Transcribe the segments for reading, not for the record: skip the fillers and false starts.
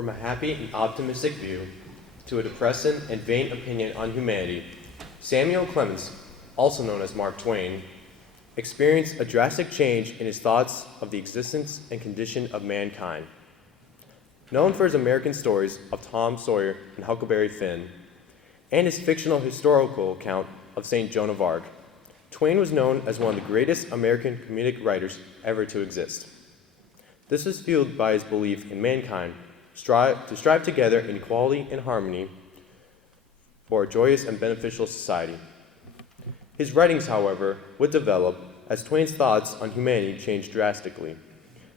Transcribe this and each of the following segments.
From a happy and optimistic view to a depressing and vain opinion on humanity, Samuel Clemens, also known as Mark Twain, experienced a drastic change in his thoughts of the existence and condition of mankind. Known for his American stories of Tom Sawyer and Huckleberry Finn, and his fictional historical account of St. Joan of Arc, Twain was known as one of the greatest American comedic writers ever to exist. This was fueled by his belief in mankind to strive together in equality and harmony for a joyous and beneficial society. His writings, however, would develop as Twain's thoughts on humanity changed drastically,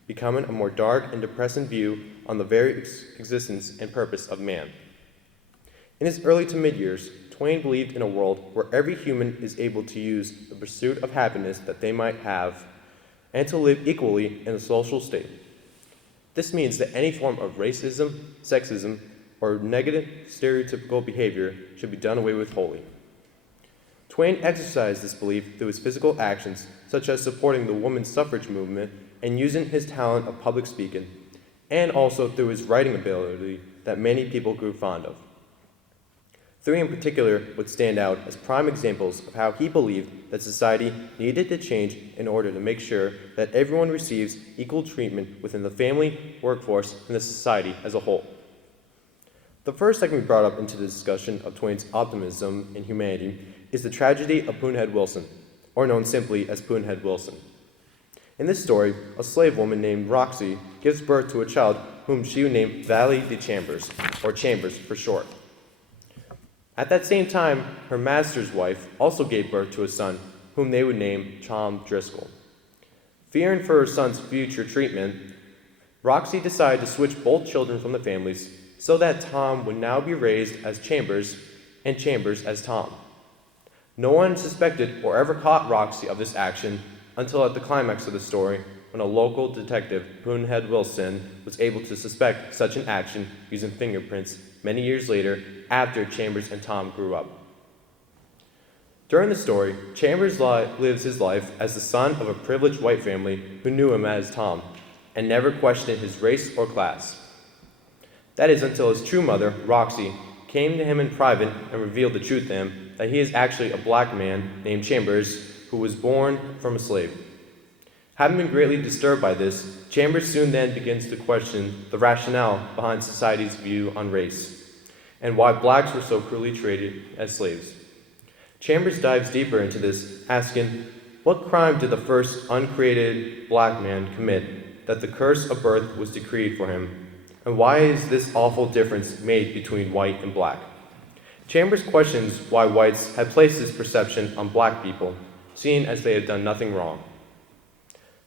becoming a more dark and depressing view on the very existence and purpose of man. In his early to mid-years, Twain believed in a world where every human is able to use the pursuit of happiness that they might have and to live equally in a social state. This means that any form of racism, sexism, or negative stereotypical behavior should be done away with wholly. Twain exercised this belief through his physical actions, such as supporting the women's suffrage movement and using his talent of public speaking, and also through his writing ability that many people grew fond of. Three in particular would stand out as prime examples of how he believed that society needed to change in order to make sure that everyone receives equal treatment within the family, workforce, and the society as a whole. The first that can be brought up into the discussion of Twain's optimism in humanity is the tragedy of Poonhead Wilson, or known simply as Poonhead Wilson. In this story, a slave woman named Roxy gives birth to a child whom she would name Valley de Chambers, or Chambers for short. At that same time, her master's wife also gave birth to a son, whom they would name Tom Driscoll. Fearing for her son's future treatment, Roxy decided to switch both children from the families so that Tom would now be raised as Chambers and Chambers as Tom. No one suspected or ever caught Roxy of this action until at the climax of the story, when a local detective, Poonhead Wilson, was able to suspect such an action using fingerprints many years later after Chambers and Tom grew up. During the story, Chambers lives his life as the son of a privileged white family who knew him as Tom and never questioned his race or class. That is until his true mother, Roxy, came to him in private and revealed the truth to him that he is actually a black man named Chambers who was born from a slave. Having been greatly disturbed by this, Chambers soon then begins to question the rationale behind society's view on race and why blacks were so cruelly treated as slaves. Chambers dives deeper into this, asking, what crime did the first uncreated black man commit that the curse of birth was decreed for him? And why is this awful difference made between white and black? Chambers questions why whites had placed this perception on black people, seeing as they had done nothing wrong.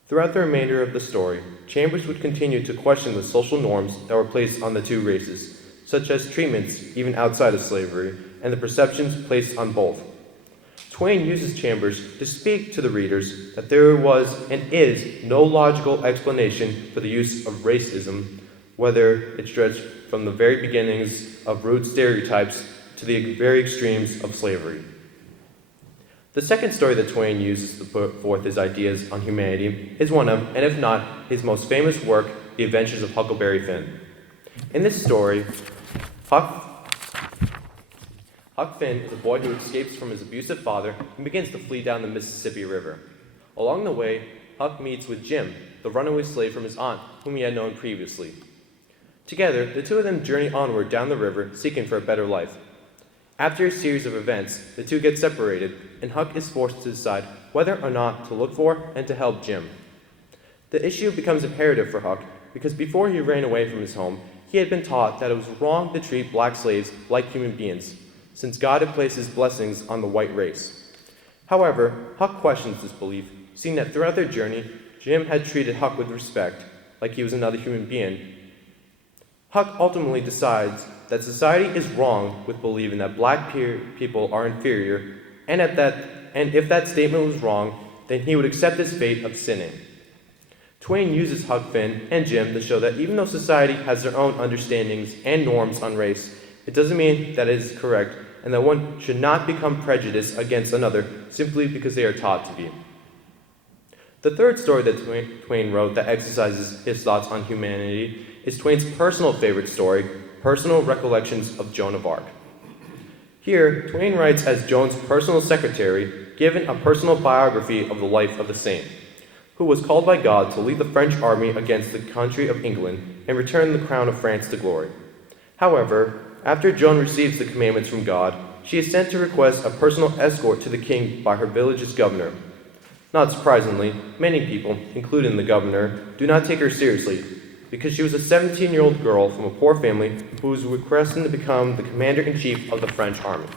Throughout the remainder of the story, Chambers would continue to question the social norms that were placed on the two races, such as treatments even outside of slavery, and the perceptions placed on both. Twain uses Chambers to speak to the readers that there was and is no logical explanation for the use of racism, whether it stretched from the very beginnings of rude stereotypes to the very extremes of slavery. The second story that Twain uses to put forth his ideas on humanity is one of, and if not, his most famous work, The Adventures of Huckleberry Finn. In this story, Huck Finn is a boy who escapes from his abusive father and begins to flee down the Mississippi River. Along the way, Huck meets with Jim, the runaway slave from his aunt, whom he had known previously. Together, the two of them journey onward down the river, seeking for a better life. After a series of events, the two get separated, and Huck is forced to decide whether or not to look for and to help Jim. The issue becomes imperative for Huck because before he ran away from his home, he had been taught that it was wrong to treat black slaves like human beings, since God had placed his blessings on the white race. However, Huck questions this belief, seeing that throughout their journey, Jim had treated Huck with respect, like he was another human being. Huck ultimately decides that society is wrong with believing that black people are inferior, and if that statement was wrong, then he would accept his fate of sinning. Twain uses Huck Finn and Jim to show that even though society has their own understandings and norms on race, it doesn't mean that it is correct, and that one should not become prejudiced against another simply because they are taught to be. The third story that Twain wrote that exercises his thoughts on humanity is Twain's personal favorite story, Personal Recollections of Joan of Arc. Here, Twain writes as Joan's personal secretary, given a personal biography of the life of the saint, who was called by God to lead the French army against the country of England and return the crown of France to glory. However, after Joan receives the commandments from God, she is sent to request a personal escort to the king by her village's governor. Not surprisingly, many people, including the governor, do not take her seriously, because she was a 17-year-old girl from a poor family who was requesting to become the commander-in-chief of the French army.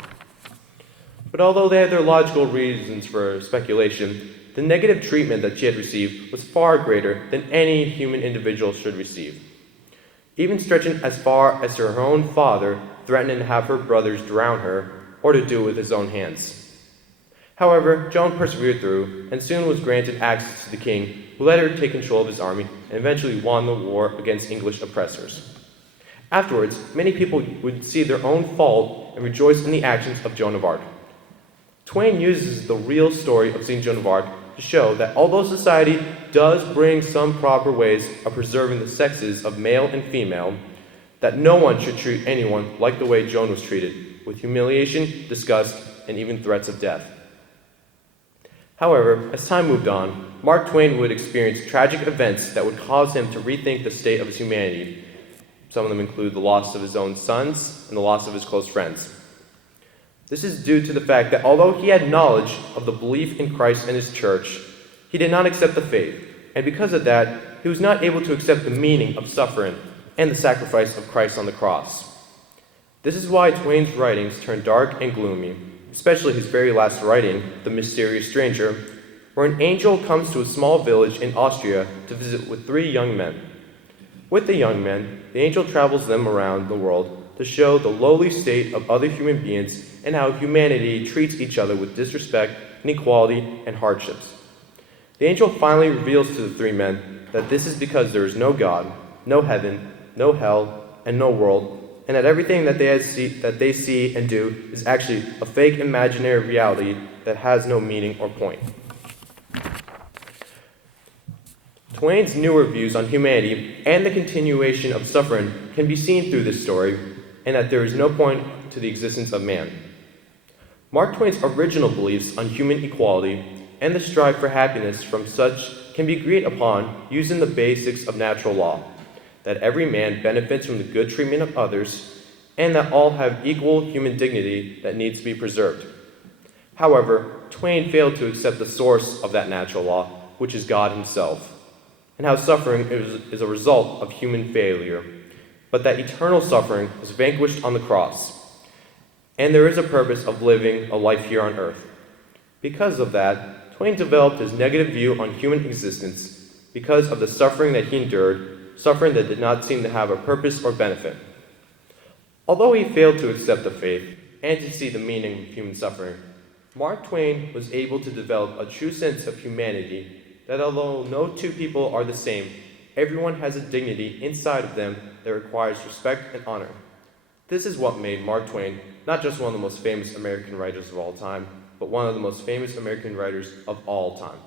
But although they had their logical reasons for speculation, the negative treatment that she had received was far greater than any human individual should receive, even stretching as far as her own father threatening to have her brothers drown her or to do it with his own hands. However, Joan persevered through and soon was granted access to the king, who let her take control of his army and eventually won the war against English oppressors. Afterwards, many people would see their own fault and rejoice in the actions of Joan of Arc. Twain uses the real story of St. Joan of Arc to show that although society does bring some proper ways of preserving the sexes of male and female, that no one should treat anyone like the way Joan was treated, with humiliation, disgust, and even threats of death. However, as time moved on, Mark Twain would experience tragic events that would cause him to rethink the state of his humanity. Some of them include the loss of his own sons and the loss of his close friends. This is due to the fact that although he had knowledge of the belief in Christ and his church, he did not accept the faith, and because of that, he was not able to accept the meaning of suffering and the sacrifice of Christ on the cross. This is why Twain's writings turn dark and gloomy, especially his very last writing, The Mysterious Stranger, where an angel comes to a small village in Austria to visit with 3 young men. With the young men, the angel travels them around the world to show the lowly state of other human beings and how humanity treats each other with disrespect, inequality, and hardships. The angel finally reveals to the 3 men that this is because there is no God, no heaven, no hell, and no world, and that everything that they see and do is actually a fake imaginary reality that has no meaning or point. Twain's newer views on humanity and the continuation of suffering can be seen through this story, and that there is no point to the existence of man. Mark Twain's original beliefs on human equality and the strive for happiness from such can be agreed upon using the basics of natural law, that every man benefits from the good treatment of others, and that all have equal human dignity that needs to be preserved. However, Twain failed to accept the source of that natural law, which is God himself, and how suffering is a result of human failure, but that eternal suffering was vanquished on the cross, and there is a purpose of living a life here on earth. Because of that, Twain developed his negative view on human existence because of the suffering that he endured, suffering that did not seem to have a purpose or benefit. Although he failed to accept the faith and to see the meaning of human suffering, Mark Twain was able to develop a true sense of humanity, that although no 2 people are the same, everyone has a dignity inside of them that requires respect and honor. This is what made Mark Twain not just one of the most famous American writers of all time, but one of the most famous American writers of all time.